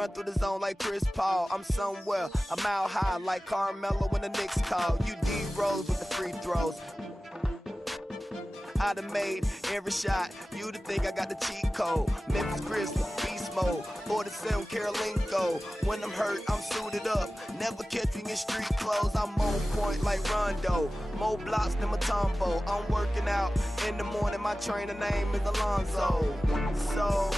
run through the zone like Chris Paul. I'm somewhere, a mile high like Carmelo when the Knicks call. You D-Rose with the free throws. I done made every shot. You to think I got the cheat code. Memphis Grizzlies, beast mode. 47 Carolinko. When I'm hurt, I'm suited up. Never catch me in street clothes. I'm on point like Rondo. More blocks than Matumbo. I'm working out in the morning. My trainer name is Alonzo. So...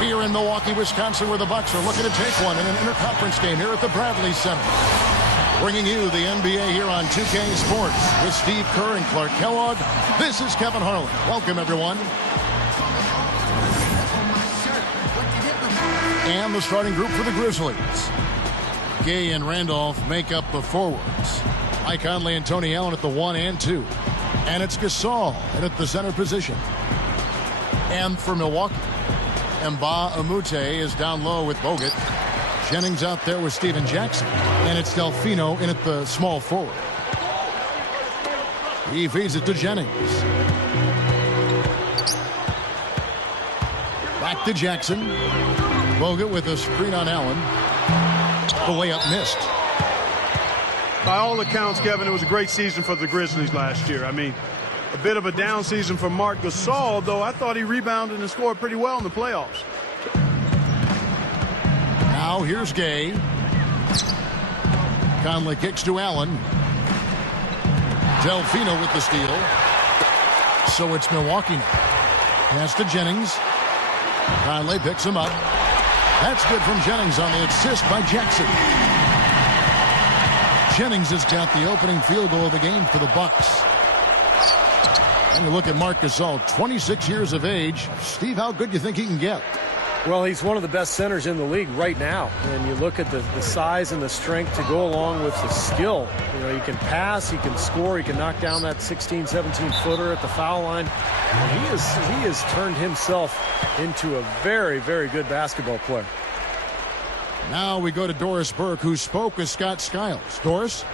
Here in Milwaukee, Wisconsin, where the Bucks are looking to take one in an interconference game here at the Bradley Center. Bringing you the NBA here on 2K Sports with Steve Kerr and Clark Kellogg. This is Kevin Harlan. Welcome, everyone. And the starting group for the Grizzlies. Gay and Randolph make up the forwards. Mike Conley and Tony Allen at the 1 and 2. And it's Gasol at the center position. And for Milwaukee, Mba Amute is down low with Bogut. Jennings out there with Steven Jackson. And it's Delfino in at the small forward. He feeds it to Jennings. Back to Jackson. Bogut with a screen on Allen. The layup missed. By all accounts, Kevin, it was a great season for the Grizzlies last year. I mean, a bit of a down season for Marc Gasol, though I thought he rebounded and scored pretty well in the playoffs. Now here's Gay. Conley kicks to Allen. Delfino with the steal. So it's Milwaukee now. Pass to Jennings. Conley picks him up. That's good from Jennings on the assist by Jackson. Jennings has got the opening field goal of the game for the Bucks. And you look at Marc Gasol, 26 years of age. Steve, how good do you think he can get? Well, he's one of the best centers in the league right now. And you look at the size and the strength to go along with the skill. You know, he can pass, he can score, he can knock down that 16, 17-footer at the foul line. And he has turned himself into a very, very good basketball player. Now we go to Doris Burke, who spoke with Scott Skiles. Doris?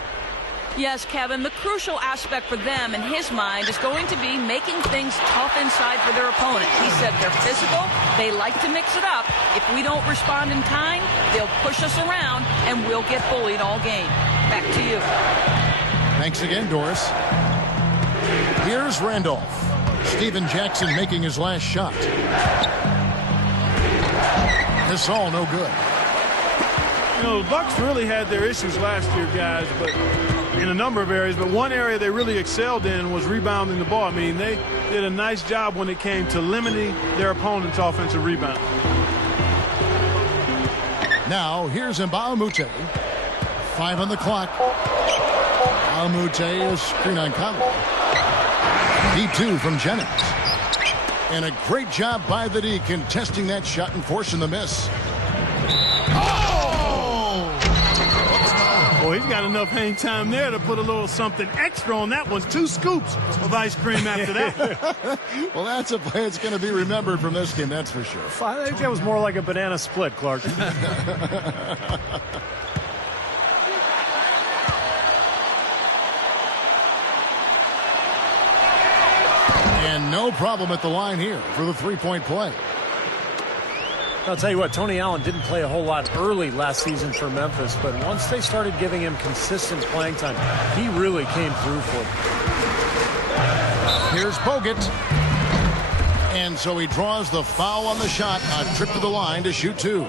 Yes, Kevin, the crucial aspect for them in his mind is going to be making things tough inside for their opponent. He said they're physical, they like to mix it up. If we don't respond in kind, they'll push us around and we'll get bullied all game. Back to you. Thanks again, Doris. Here's Randolph. Steven Jackson making his last shot. This all no good. You know, the Bucks really had their issues last year, guys, but in a number of areas. But one area they really excelled in was rebounding the ball. I mean, they did a nice job when it came to limiting their opponent's offensive rebound. Now, here's Mba Amute. 5 on the clock. Amute is screen on Conley. D2 from Jennings. And a great job by the D contesting that shot and forcing the miss. Well, he's got enough hang time there to put a little something extra on that one. 2 scoops of ice cream after that. Well, that's a play that's going to be remembered from this game, that's for sure. I think that was more like a banana split, Clark. And no problem at the line here for the three-point play. I'll tell you what, Tony Allen didn't play a whole lot early last season for Memphis, but once they started giving him consistent playing time, he really came through for them. Here's Bogut. And so he draws the foul on the shot. A trip to the line to shoot 2.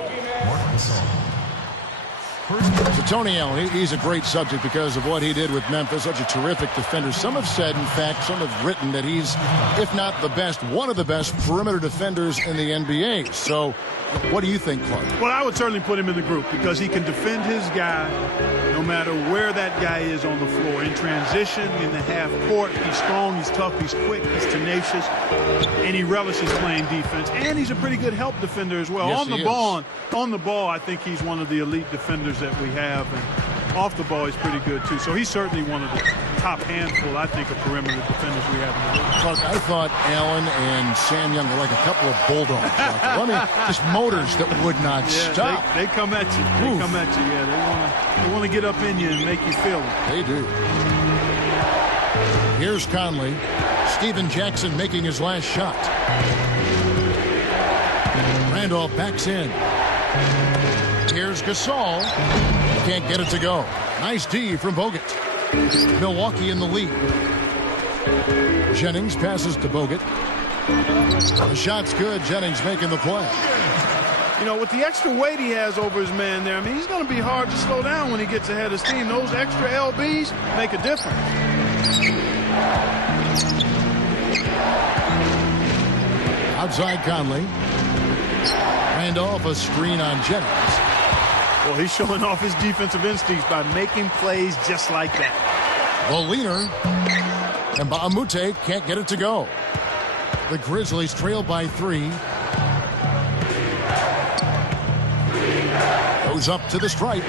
So Tony Allen, he's a great subject because of what he did with Memphis. Such a terrific defender. Some have said, in fact, some have written that he's, if not the best, one of the best perimeter defenders in the NBA. So what do you think, Clark? Well, I would certainly put him in the group because he can defend his guy no matter where that guy is on the floor. In transition, in the half court, he's strong, he's tough, he's quick, he's tenacious, and he relishes playing defense. And he's a pretty good help defender as well. Yes, On the ball, I think he's one of the elite defenders that we have. And off the ball, he's pretty good, too. So he's certainly one of the top handful, I think, of perimeter defenders we have in the league. Clark, I thought Allen and Sam Young were like a couple of bulldogs. I mean, just motors that would not stop. They come at you. They come at you. Yeah, they want to get up in you and make you feel it. They do. Here's Conley. Steven Jackson making his last shot. Randolph backs in. Here's Gasol. Can't get it to go. Nice D from Bogut. Milwaukee in the lead. Jennings passes to Bogut. The shot's good. Jennings making the play. You know, with the extra weight he has over his man there, I mean, he's going to be hard to slow down when he gets ahead of steam. Those extra LBs make a difference. Outside Conley. Randolph, a screen on Jennings. Well, he's showing off his defensive instincts by making plays just like that. The leaner. And Baamute can't get it to go. The Grizzlies trail by 3. Goes up to the stripe.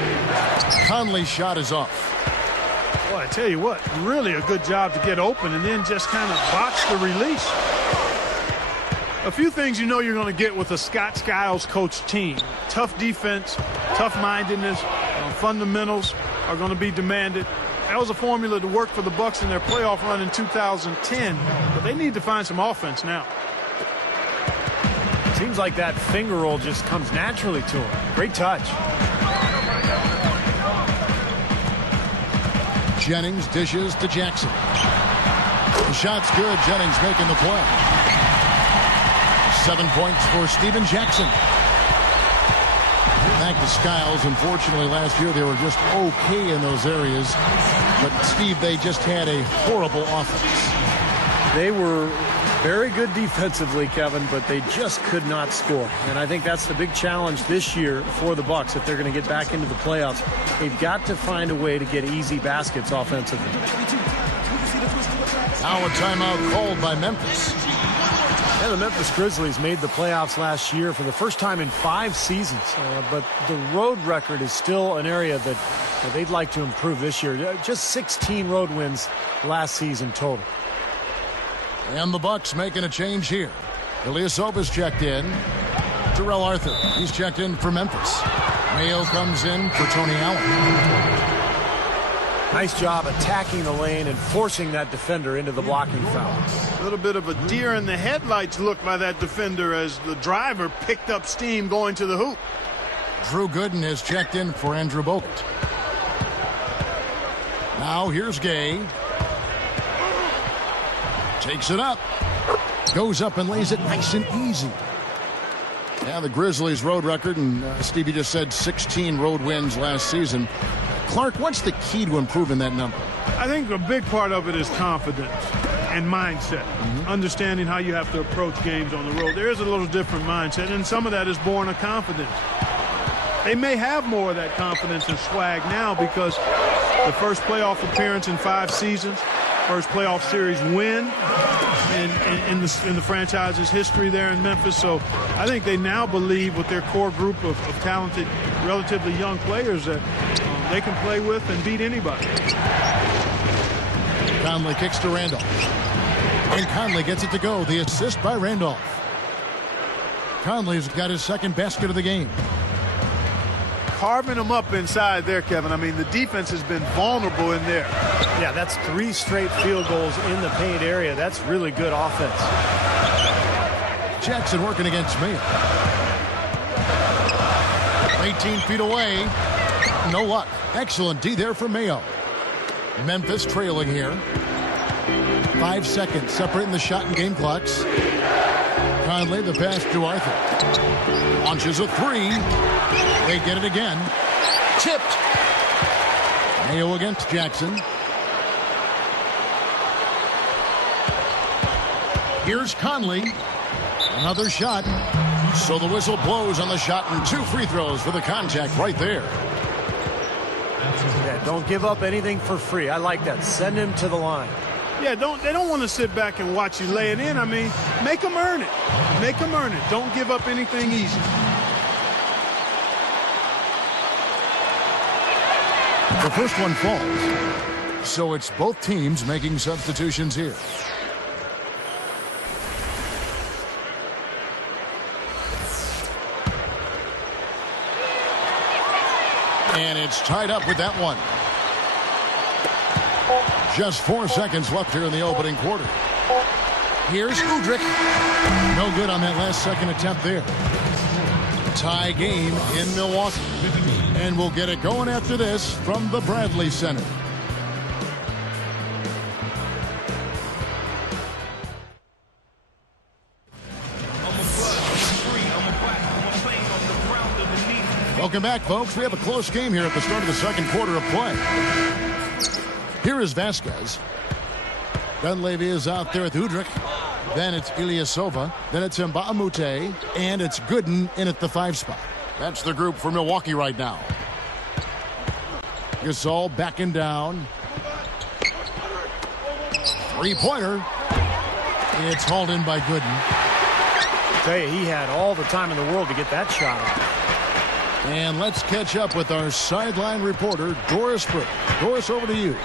Conley's shot is off. Boy, I tell you what, really a good job to get open and then just kind of box the release. A few things you know you're going to get with a Scott Skiles coach team. Tough defense, tough-mindedness, fundamentals are going to be demanded. That was a formula to work for the Bucks in their playoff run in 2010, but they need to find some offense now. Seems like that finger roll just comes naturally to him. Great touch. Jennings dishes to Jackson. The shot's good. Jennings making the play. 7 points for Steven Jackson. Back to Skiles. Unfortunately, last year they were just okay in those areas. But, Steve, they just had a horrible offense. They were very good defensively, Kevin, but they just could not score. And I think that's the big challenge this year for the Bucks if they're going to get back into the playoffs. They've got to find a way to get easy baskets offensively. Now a timeout called by Memphis. Yeah, the Memphis Grizzlies made the playoffs last year for the first time in 5 seasons. But the road record is still an area that they'd like to improve this year. Just 16 road wins last season total. And the Bucks making a change here. Ilyasova's checked in. Terrell Arthur, he's checked in for Memphis. Mayo comes in for Tony Allen. Nice job attacking the lane and forcing that defender into the blocking foul. A little bit of a deer in the headlights look by that defender as the driver picked up steam going to the hoop. Drew Gooden has checked in for Andrew Bogut. Now here's Gay. Takes it up. Goes up and lays it nice and easy. Yeah, the Grizzlies' road record, and Stevie just said 16 road wins last season. Clark, what's the key to improving that number? I think a big part of it is confidence and mindset. Understanding how you have to approach games on the road. There is a little different mindset, and some of that is born of confidence. They may have more of that confidence and swag now because the first playoff appearance in 5 seasons, first playoff series win in the franchise's history there in Memphis. So I think they now believe with their core group of talented, relatively young players that they can play with and beat anybody. Conley kicks to Randolph. And Conley gets it to go. The assist by Randolph. Conley's got his second basket of the game. Carving them up inside there, Kevin. I mean, the defense has been vulnerable in there. Yeah, that's 3 straight field goals in the paint area. That's really good offense. Jackson working against me. 18 feet away. No luck. Excellent D there for Mayo. Memphis trailing here. 5 seconds separating the shot and game clocks. Conley, the pass to Arthur. Launches a 3. They get it again. Tipped. Mayo against Jackson. Here's Conley. Another shot. So the whistle blows on the shot and 2 free throws for the contact right there. Yeah, don't give up anything for free. I like that. Send him to the line. Yeah, they don't want to sit back and watch you lay it in. I mean, make them earn it. Make them earn it. Don't give up anything easy. The first one falls. So it's both teams making substitutions here. And it's tied up with that one. Just 4 seconds left here in the opening quarter. Here's Udrich. No good on that last second attempt there. Tie game in Milwaukee. And we'll get it going after this from the Bradley Center. Welcome back, folks. We have a close game here at the start of the second quarter of play. Here is Vasquez. Dunleavy is out there with Udrich. Then it's Ilyasova. Then it's Mbamute. And it's Gooden in at the 5 spot. That's the group for Milwaukee right now. Gasol backing down. 3-pointer. It's hauled in by Gooden. I tell you, he had all the time in the world to get that shot off. And let's catch up with our sideline reporter, Doris Burke. Doris, over to you.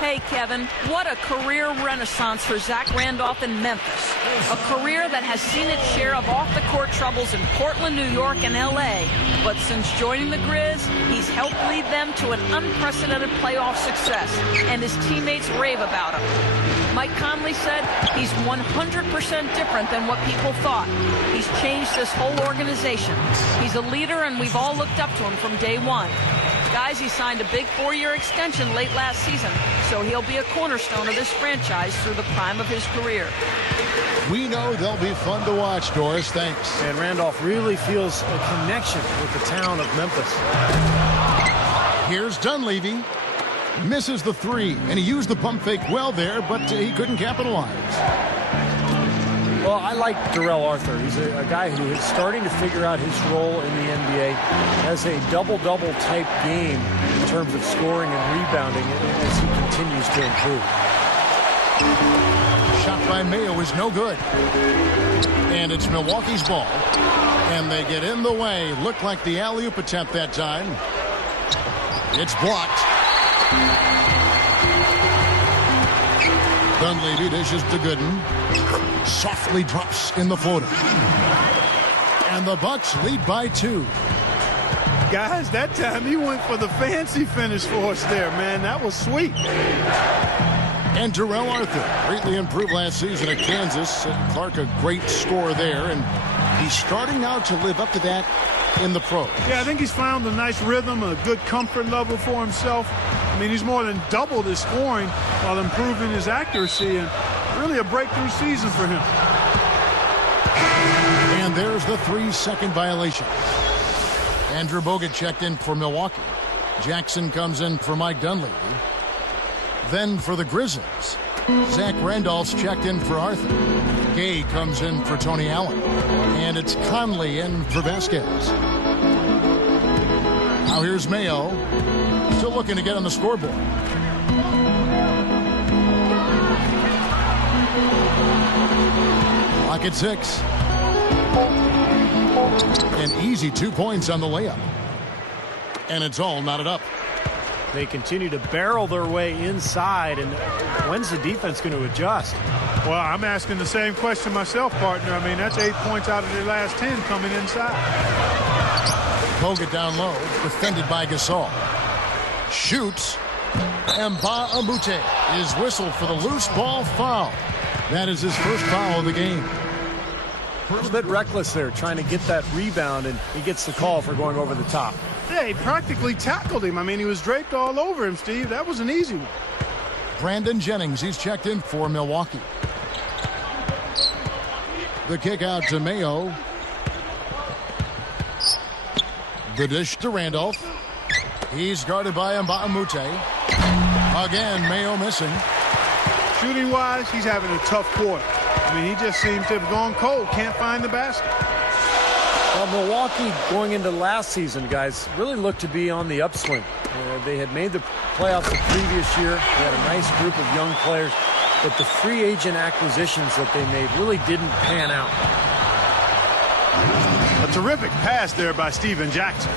Hey, Kevin, what a career renaissance for Zach Randolph in Memphis. A career that has seen its share of off-the-court troubles in Portland, New York, and L.A. But since joining the Grizz, he's helped lead them to an unprecedented playoff success, and his teammates rave about him. Mike Conley said he's 100% different than what people thought. He's changed this whole organization. He's a leader, and we've all looked up to him from day one. Guys, he signed a big 4-year extension late last season, so he'll be a cornerstone of this franchise through the prime of his career. We know they'll be fun to watch, Doris. Thanks. And Randolph really feels a connection with the town of Memphis. Here's Dunleavy. Misses the 3, and he used the pump fake well there, but he couldn't capitalize. Well, I like Darrell Arthur. He's a guy who is starting to figure out his role in the NBA. Has a double-double type game in terms of scoring and rebounding as he continues to improve. Shot by Mayo is no good. And it's Milwaukee's ball. And they get in the way. Looked like the alley-oop attempt that time. It's blocked. Dunleavy dishes to Gooden. Softly drops in the floater. And the Bucks lead by 2. Guys, that time he went for the fancy finish for us there, man. That was sweet. And Darrell Arthur greatly improved last season at Kansas. Clark, a great score there. And he's starting now to live up to that in the pros. Yeah, I think he's found a nice rhythm, a good comfort level for himself. I mean, he's more than doubled his scoring while improving his accuracy, and really a breakthrough season for him. And there's the 3-second violation. Andrew Bogut checked in for Milwaukee. Jackson comes in for Mike Dunleavy. Then for the Grizzlies, Zach Randolph's checked in for Arthur. Gay comes in for Tony Allen. And it's Conley in for Vasquez. Now here's Mayo. Still looking to get on the scoreboard. Clock at 6. An easy 2 points on the layup. And it's all knotted up. They continue to barrel their way inside, and when's the defense going to adjust? Well, I'm asking the same question myself, partner. I mean, that's 8 points out of their last 10 coming inside. Bogut down low, defended by Gasol. Shoots. Mbamute is whistled for the loose ball foul. That is his first foul of the game. A little bit reckless there, trying to get that rebound, and he gets the call for going over the top. Yeah, he practically tackled him. I mean, he was draped all over him, Steve. That was an easy one. Brandon Jennings, he's checked in for Milwaukee. The kick out to Mayo. The dish to Randolph. He's guarded by Mbamute. Again, Mayo missing. Shooting-wise, he's having a tough quarter. I mean, he just seems to have gone cold. Can't find the basket. Well, Milwaukee, going into last season, guys, really looked to be on the upswing. They had made the playoffs the previous year. They had a nice group of young players, but the free agent acquisitions that they made really didn't pan out. A terrific pass there by Steven Jackson.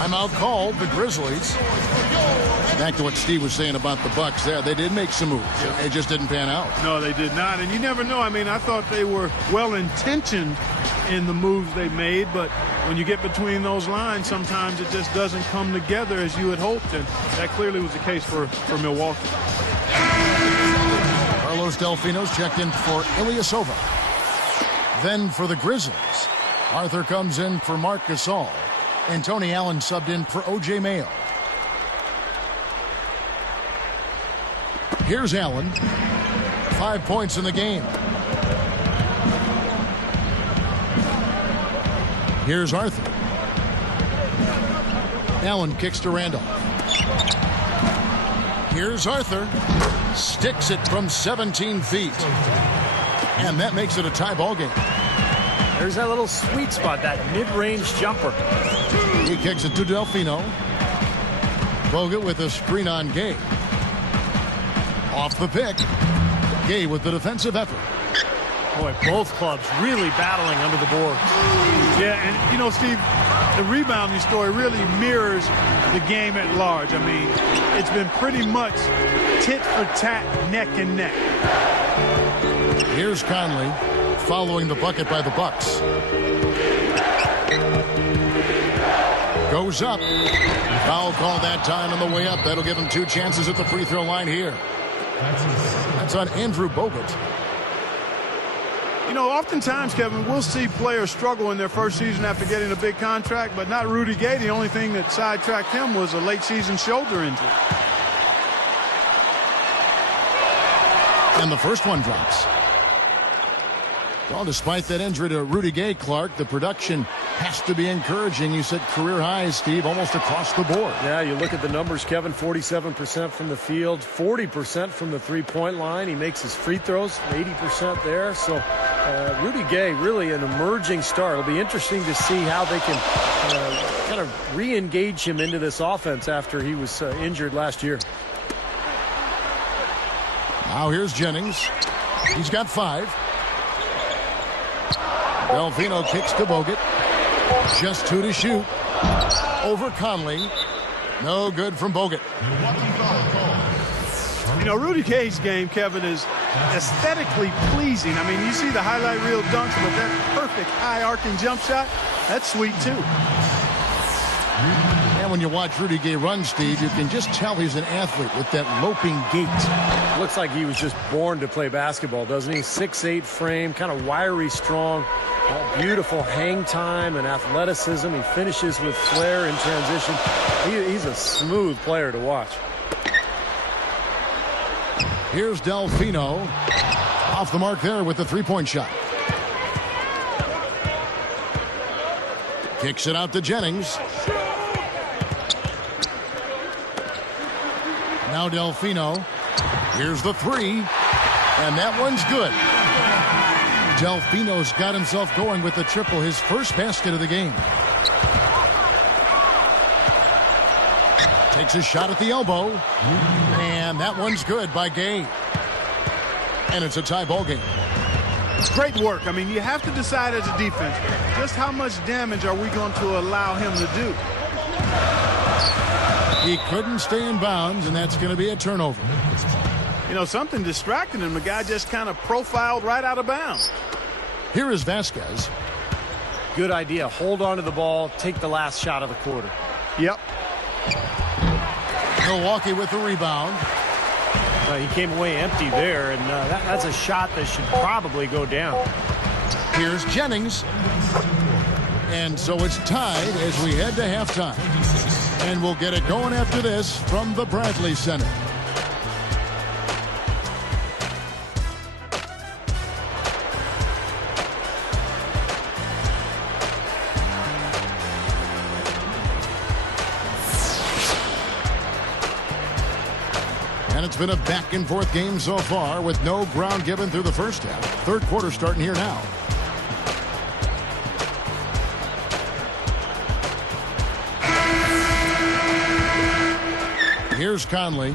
Timeout called, the Grizzlies. Back to what Steve was saying about the Bucks there. They did make some moves. It just didn't pan out. No, they did not. And you never know. I mean, I thought they were well-intentioned in the moves they made, but when you get between those lines, sometimes it just doesn't come together as you had hoped, and that clearly was the case for Milwaukee. Carlos Delfino's checked in for Ilyasova. Then for the Grizzlies, Arthur comes in for Marc Gasol, and Tony Allen subbed in for O.J. Mayo. Here's Allen. 5 points in the game. Here's Arthur. Allen kicks to Randolph. Here's Arthur. Sticks it from 17 feet. And that makes it a tie ball game. There's that little sweet spot, that mid-range jumper. He kicks it to Delfino. Bogut with a screen on Gay. Off the pick. Gay with the defensive effort. Boy, both clubs really battling under the board. Yeah, and you know, Steve, the rebounding story really mirrors the game at large. I mean, it's been pretty much tit for tat, neck and neck. Here's Conley following the bucket by the Bucks. Goes up. Foul call that time on the way up. That'll give him 2 chances at the free throw line here. That's on Andrew Bogut. You know, oftentimes, Kevin, we'll see players struggle in their first season after getting a big contract, but not Rudy Gay. The only thing that sidetracked him was a late season shoulder injury. And the first one drops. Well, despite that injury to Rudy Gay, Clark, the production has to be encouraging. You said career highs, Steve, almost across the board. Yeah, you look at the numbers, Kevin, 47% from the field, 40% from the three-point line. He makes his free throws, 80% there. So Rudy Gay, really an emerging star. It'll be interesting to see how they can kind of re-engage him into this offense after he was injured last year. Now here's Jennings. He's got 5. Delfino kicks to Bogut. Just 2 to shoot. Over Conley. No good from Bogut. You know, Rudy Gay's game, Kevin, is aesthetically pleasing. I mean, you see the highlight reel dunks, but that perfect high arcing jump shot, that's sweet too. And when you watch Rudy Gay run, Steve, you can just tell he's an athlete with that loping gait. Looks like he was just born to play basketball, doesn't he? 6'8" frame, kind of wiry, strong. Beautiful hang time and athleticism. He finishes with flair in transition. He's a smooth player to watch. Here's Delfino. Off the mark there with the three-point shot. Kicks it out to Jennings. Now Delfino. Here's the 3. And that one's good. Delfino's got himself going with the triple, his first basket of the game. Takes a shot at the elbow. And that one's good by Gay. And it's a tie ball game. Great work. I mean, you have to decide as a defense, just how much damage are we going to allow him to do? He couldn't stay in bounds, and that's going to be a turnover. You know, something distracted him. The guy just kind of profiled right out of bounds. Here is Vasquez. Good idea. Hold on to the ball. Take the last shot of the quarter. Yep. Milwaukee with the rebound. He came away empty there, and that's a shot that should probably go down. Here's Jennings. And so it's tied as we head to halftime. And we'll get it going after this from the Bradley Center. And it's been a back-and-forth game so far with no ground given through the first half. Third quarter starting here now. Here's Conley.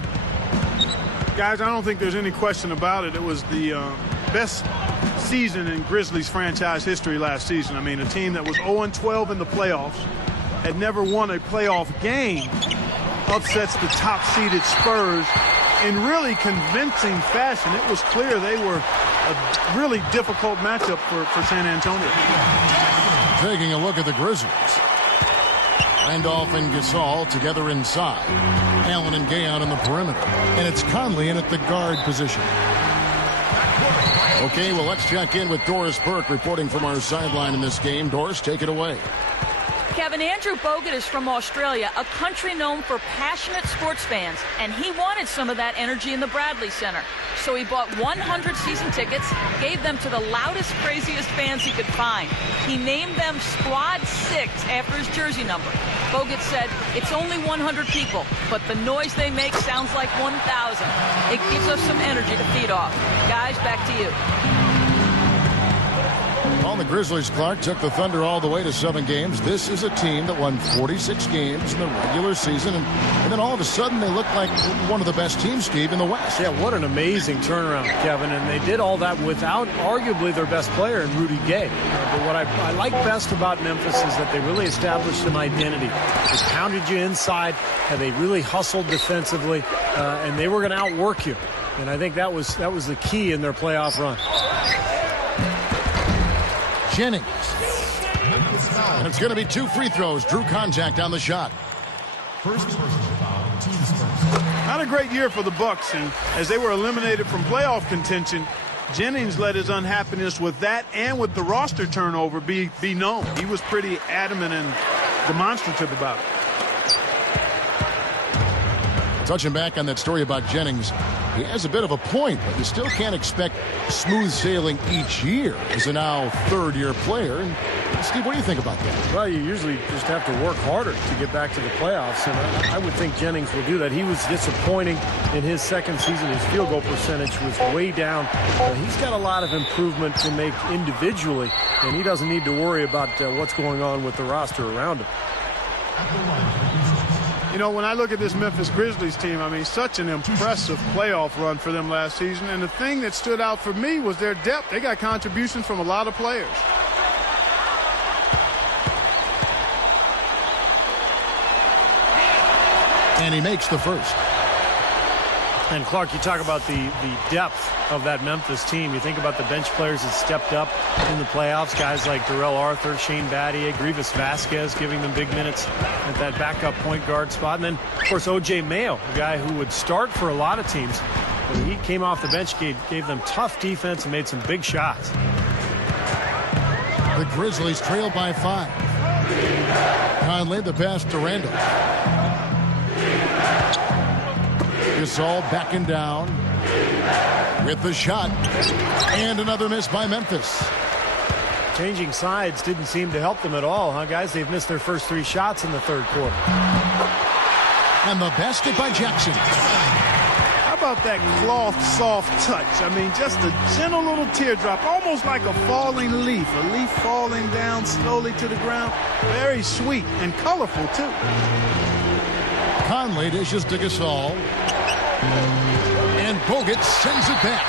Guys, I don't think there's any question about it. It was the best season in Grizzlies franchise history last season. I mean, a team that was 0-12 in the playoffs had never won a playoff game, upsets the top-seeded Spurs in really convincing fashion. It was clear they were a really difficult matchup for San Antonio. Taking a look at the Grizzlies. Randolph and Gasol together inside. Allen and Gay out on the perimeter. And it's Conley in at the guard position. Okay, well, let's check in with Doris Burke reporting from our sideline in this game. Doris, take it away. Kevin, Andrew Bogut is from Australia, a country known for passionate sports fans, and he wanted some of that energy in the Bradley Center. So he bought 100 season tickets, gave them to the loudest, craziest fans he could find. He named them Squad 6 after his jersey number. Bogut said, it's only 100 people, but the noise they make sounds like 1,000. It gives us some energy to feed off. Guys, back to you. Well, the Grizzlies, Clark, took the Thunder all the way to 7 games. This is a team that won 46 games in the regular season, and then all of a sudden they look like one of the best teams, Steve, in the West. Yeah, what an amazing turnaround, Kevin, and they did all that without arguably their best player in Rudy Gay. But what I like best about Memphis is that they really established an identity. They pounded you inside, and they really hustled defensively, and they were going to outwork you. And I think that was the key in their playoff run. Jennings. And it's going to be 2 free throws. Drew contact on the shot. Not a great year for the Bucks, and as they were eliminated from playoff contention, Jennings let his unhappiness with that and with the roster turnover be known. He was pretty adamant and demonstrative about it. Touching back on that story about Jennings, he has a bit of a point, but you still can't expect smooth sailing each year as a now third-year player. And Steve, what do you think about that? Well, you usually just have to work harder to get back to the playoffs, and I would think Jennings will do that. He was disappointing in his second season. His field goal percentage was way down. He's got a lot of improvement to make individually, and he doesn't need to worry about what's going on with the roster around him. You know, when I look at this Memphis Grizzlies team, I mean, such an impressive playoff run for them last season. And the thing that stood out for me was their depth. They got contributions from a lot of players. And he makes the first. And Clark, you talk about the depth of that Memphis team. You think about the bench players that stepped up in the playoffs, guys like Darrell Arthur, Shane Battier, Grievous Vasquez, giving them big minutes at that backup point guard spot. And then, of course, O.J. Mayo, a guy who would start for a lot of teams. But he came off the bench, gave them tough defense and made some big shots. The Grizzlies trail by 5. Conley, the pass to Randall. Gasol backing down with the shot, and another miss by Memphis. Changing sides didn't seem to help them at all, huh, guys? They've missed their first 3 shots in the third quarter. And the basket by Jackson. How about that cloth soft touch? I mean, just a gentle little teardrop, almost like a falling leaf, a leaf falling down slowly to the ground. Very sweet and colorful, too. Conley dishes to Gasol. And Bogut sends it back.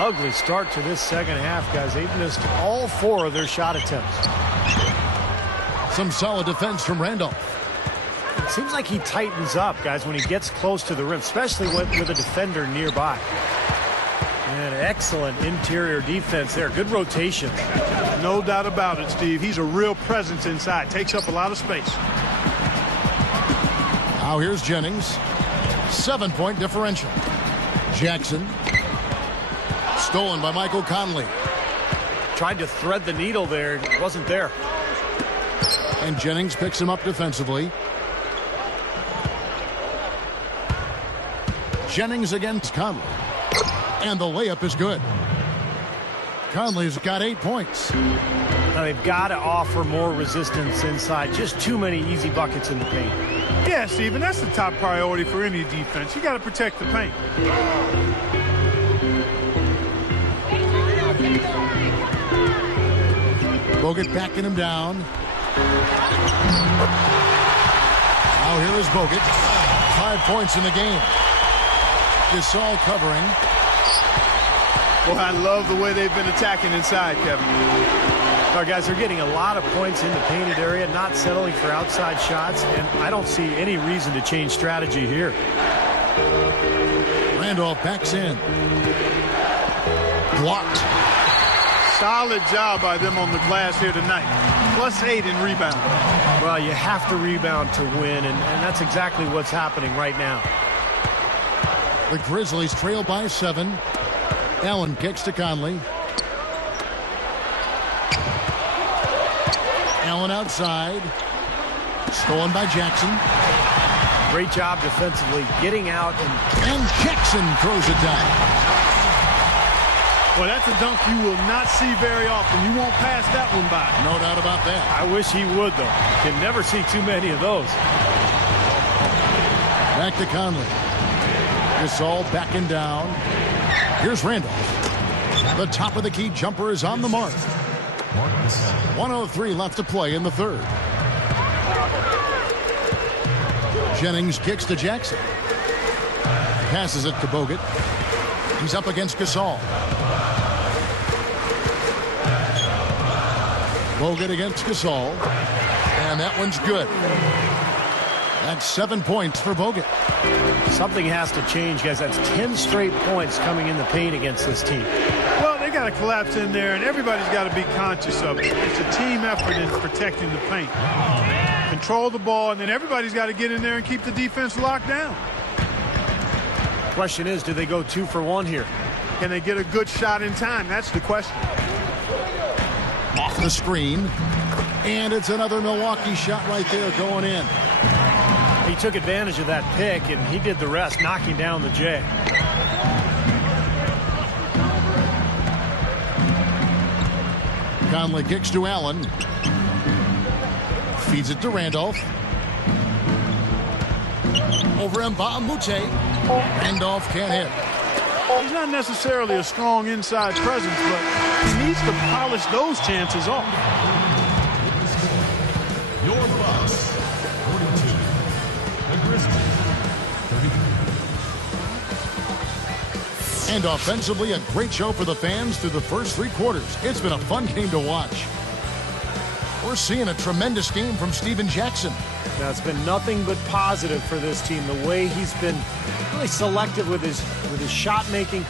Ugly start to this second half, guys. They've missed all 4 of their shot attempts. Some solid defense from Randolph. It seems like he tightens up, guys, when he gets close to the rim, especially with a defender nearby. And excellent interior defense there. Good rotation. No doubt about it, Steve. He's a real presence inside. Takes up a lot of space. Now here's Jennings. 7-point differential. Jackson. Stolen by Michael Conley. Tried to thread the needle there. It wasn't there. And Jennings picks him up defensively. Jennings against Conley. And the layup is good. Conley's got 8 points. Now they've got to offer more resistance inside. Just too many easy buckets in the paint. Yeah, Steven, that's the top priority for any defense. You got to protect the paint. Bogut backing him down. Now here is Bogut. 5 points in the game. Gasol covering. Well, I love the way they've been attacking inside, Kevin. Our guys are getting a lot of points in the painted area, not settling for outside shots, and I don't see any reason to change strategy here. Randolph backs in. Blocked. Solid job by them on the glass here tonight. +8 in rebound. Well, you have to rebound to win, and that's exactly what's happening right now. The Grizzlies trail by 7. Allen kicks to Conley. Allen outside. Stolen by Jackson. Great job defensively, getting out. And Jackson throws it down. Well, that's a dunk you will not see very often. You won't pass that one by. No doubt about that. I wish he would, though. Can never see too many of those. Back to Conley. Gasol backing down. Here's Randolph. The top of the key jumper is on the mark. 1:03 left to play in the third. Jennings kicks to Jackson. Passes it to Bogut. He's up against Gasol. Bogut against Gasol. And that one's good. That's 7 points for Bogut. Something has to change, guys. That's 10 straight points coming in the paint against this team. Well, they got to collapse in there, and everybody's got to be conscious of it. It's a team effort in protecting the paint. Control the ball, and then everybody's got to get in there and keep the defense locked down. Question is, do they go 2 for 1 here? Can they get a good shot in time? That's the question. Off the screen. And it's another Milwaukee shot right there going in. He took advantage of that pick, and he did the rest, knocking down the J. Conley kicks to Allen. Feeds it to Randolph. Over Mbamute. Randolph can't hit. He's not necessarily a strong inside presence, but he needs to polish those chances off. Your Bucks, 42. The Grizzlies, 33. And offensively, a great show for the fans through the first 3 quarters. It's been a fun game to watch. We're seeing a tremendous game from Steven Jackson. Now, it's been nothing but positive for this team. The way he's been really selective with his shot making,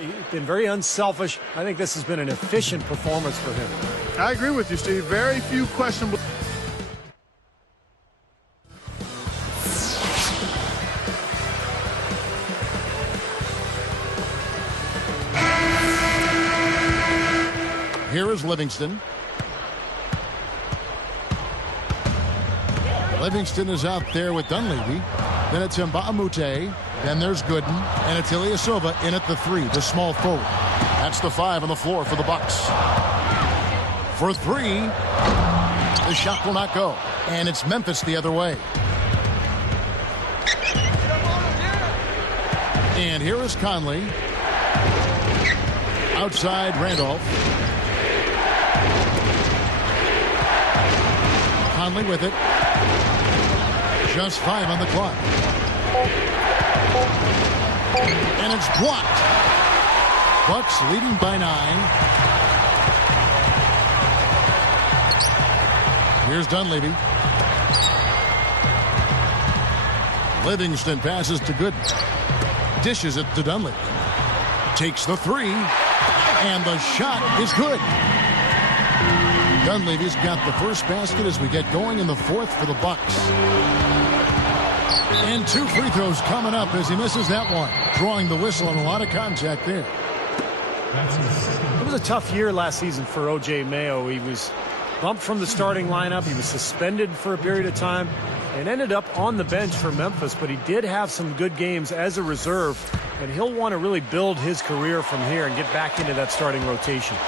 he's been very unselfish. I think this has been an efficient performance for him. I agree with you, Steve. Very few questionable. Here is Livingston. Livingston is out there with Dunleavy. Then it's Mbamute. Then there's Gooden. And it's Ilyasova in at the 3, the small forward. That's the 5 on the floor for the Bucks. For 3, the shot will not go. And it's Memphis the other way. And here is Conley. Outside Randolph. Conley with it. Just 5 on the clock. And it's blocked. Bucks leading by 9. Here's Dunleavy. Livingston passes to Gooden. Dishes it to Dunleavy. Takes the 3. And the shot is good. Dunleavy's got the first basket as we get going in the 4th for the Bucks. And 2 free throws coming up as he misses that one. Drawing the whistle and a lot of contact there. It was a tough year last season for O.J. Mayo. He was bumped from the starting lineup. He was suspended for a period of time and ended up on the bench for Memphis. But he did have some good games as a reserve. And he'll want to really build his career from here and get back into that starting rotation.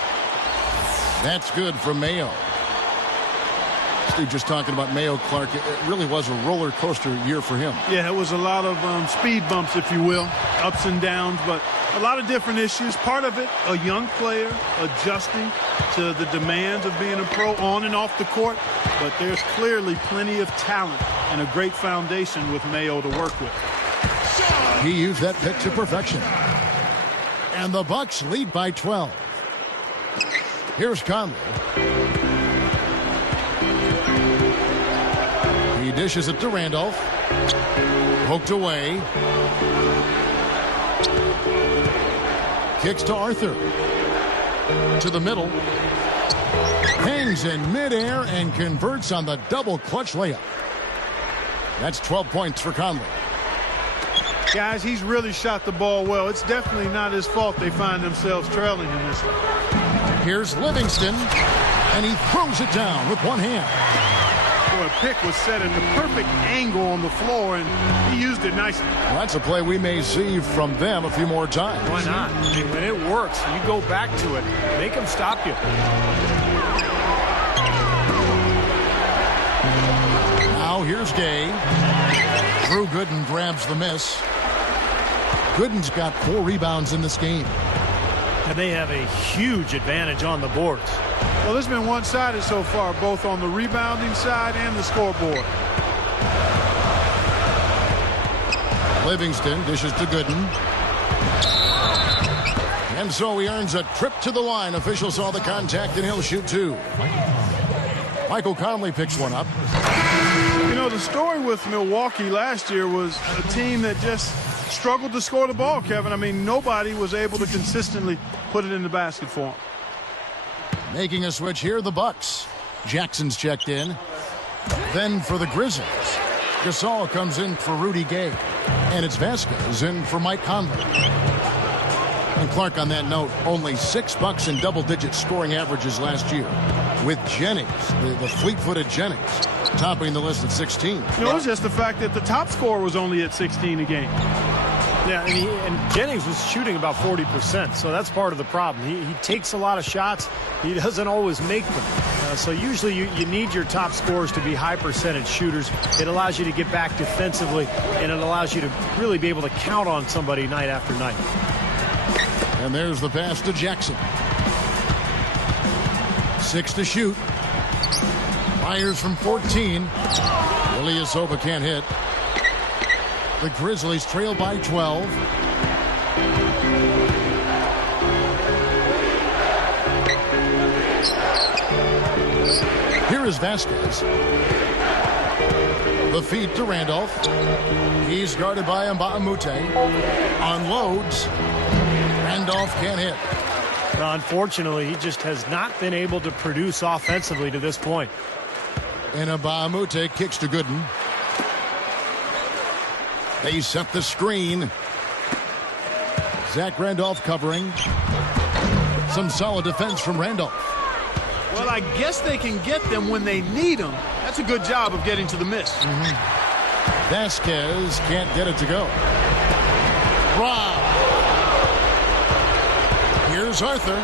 That's good for Mayo. Steve just talking about Mayo, Clark. It really was a roller coaster year for him. Yeah, it was a lot of speed bumps, if you will, ups and downs, but a lot of different issues. Part of it, a young player adjusting to the demands of being a pro on and off the court. But there's clearly plenty of talent and a great foundation with Mayo to work with. He used that pick to perfection. And the Bucks lead by 12. Here's Conley. dishes it to Randolph. Poked away. Kicks to Arthur. To the middle. Hangs in midair and converts on the double clutch layup. That's 12 points for Conley. Guys, he's really shot the ball well. It's definitely not his fault they find themselves trailing in this one. Here's Livingston, and he throws it down with one hand. Boy, a pick was set at the perfect angle on the floor, and he used it nicely. Well, that's a play we may see from them a few more times. Why not? I mean, when it works, you go back to it. Make them stop you. Now here's Gay. Drew Gooden grabs the miss. Gooden's got 4 rebounds in this game. And they have a huge advantage on the boards. Well, this has been one-sided so far, both on the rebounding side and the scoreboard. Livingston dishes to Gooden. And so he earns a trip to the line. Officials saw the contact, and he'll shoot 2. Michael Conley picks one up. You know, the story with Milwaukee last year was a team that just struggled to score the ball, Kevin. I mean, nobody was able to consistently put it in the basket for them. Making a switch here, the Bucks. Jackson's checked in. Then for the Grizzlies, Gasol comes in for Rudy Gay. And it's Vasquez in for Mike Conley. And Clark, on that note, only 6 Bucks in double-digit scoring averages last year, with Jennings, the fleet-footed Jennings, topping the list at 16. You know, it's just the fact that the top scorer was only at 16 a game. Yeah, and Jennings was shooting about 40%, so that's part of the problem. He takes a lot of shots. He doesn't always make them. So usually you need your top scorers to be high-percentage shooters. It allows you to get back defensively, and it allows you to really be able to count on somebody night after night. And there's the pass to Jackson. 6 to shoot. Fires from 14. Ilyasova can't hit. The Grizzlies trail by 12. Here is Vasquez. The feed to Randolph. He's guarded by Mbamute. Unloads. Randolph can't hit. Unfortunately, he just has not been able to produce offensively to this point. And Mbamute kicks to Gooden. They set the screen. Zach Randolph covering. Some solid defense from Randolph. Well, I guess they can get them when they need them. That's a good job of getting to the miss. Vasquez can't get it to go. Rob. Here's Arthur.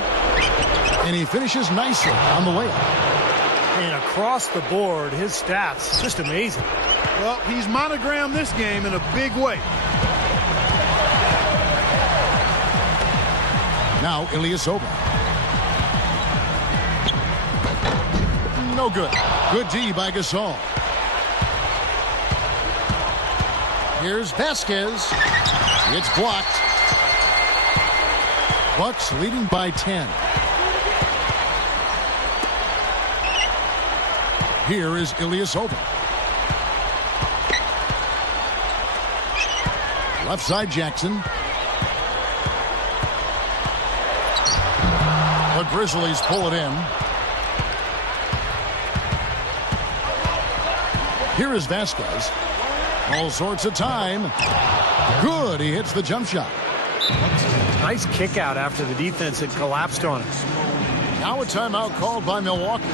And he finishes nicely on the way. And across the board, his stats, just amazing. Well, he's monogrammed this game in a big way. Now Ilyasova. No good. Good D by Gasol. Here's Vasquez. It's blocked. Bucks leading by 10. Here is Ilyasova. Left side Jackson. The Grizzlies pull it in. Here is Vasquez. All sorts of time. Good. He hits the jump shot. Nice kick out after the defense had collapsed on him. Now a timeout called by Milwaukee.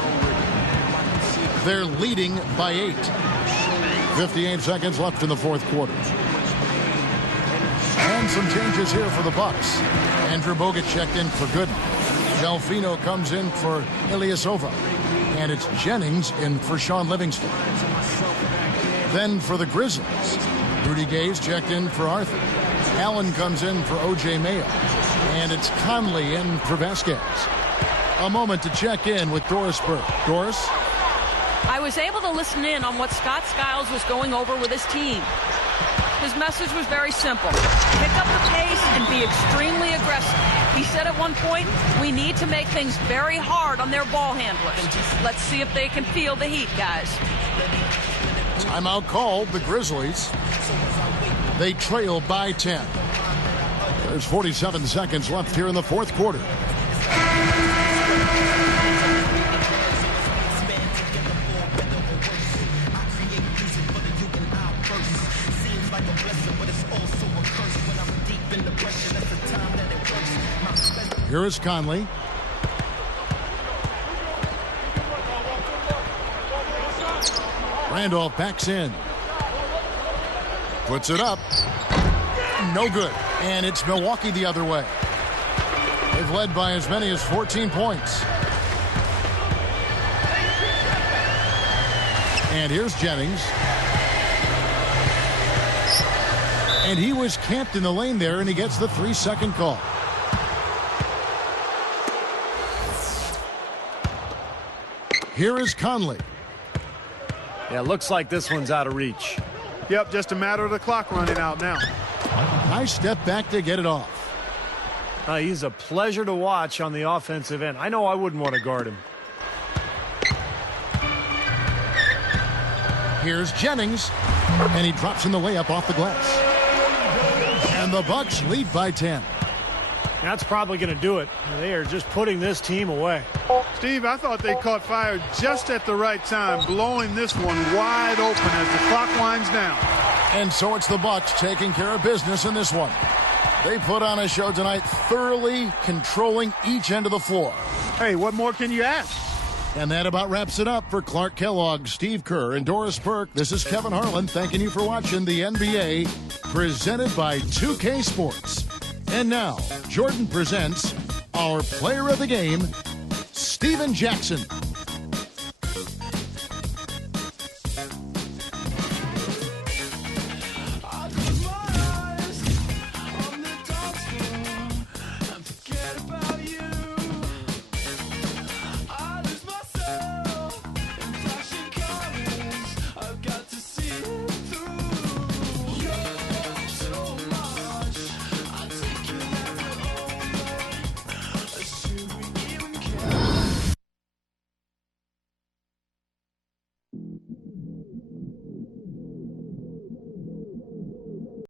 They're leading by 8. 58 seconds left in the fourth quarter. And some changes here for the Bucks. Andrew Bogut checked in for Gooden. Delfino comes in for Ilyasova. And it's Jennings in for Sean Livingston. Then for the Grizzlies, Rudy Gay's checked in for Arthur. Allen comes in for O.J. Mayo. And it's Conley in for Vasquez. A moment to check in with Doris Burke. Doris? I was able to listen in on what Scott Skiles was going over with his team. His message was very simple. Pick up the pace and be extremely aggressive. He said at one point, we need to make things very hard on their ball handlers. Let's see if they can feel the heat, guys. Timeout called, the Grizzlies. They trail by 10. There's 47 seconds left here in the fourth quarter. Here is Conley. Randolph backs in. Puts it up. No good. And it's Milwaukee the other way. They've led by as many as 14 points. And here's Jennings. And he was camped in the lane there, and he gets the 3-second call. Here is Conley. Yeah, looks like this one's out of reach. Yep, just a matter of the clock running out now. Nice step back to get it off. He's a pleasure to watch on the offensive end. I know I wouldn't want to guard him. Here's Jennings, and he drops in the layup off the glass. And the Bucks lead by 10. That's probably going to do it. They are just putting this team away. Steve, I thought they caught fire just at the right time, blowing this one wide open as the clock winds down. And so it's the Bucks taking care of business in this one. They put on a show tonight, thoroughly controlling each end of the floor. Hey, what more can you ask? And that about wraps it up for Clark Kellogg, Steve Kerr, and Doris Burke. This is Kevin Harlan thanking you for watching the NBA, presented by 2K Sports. And now, Jordan presents our player of the game, Steven Jackson.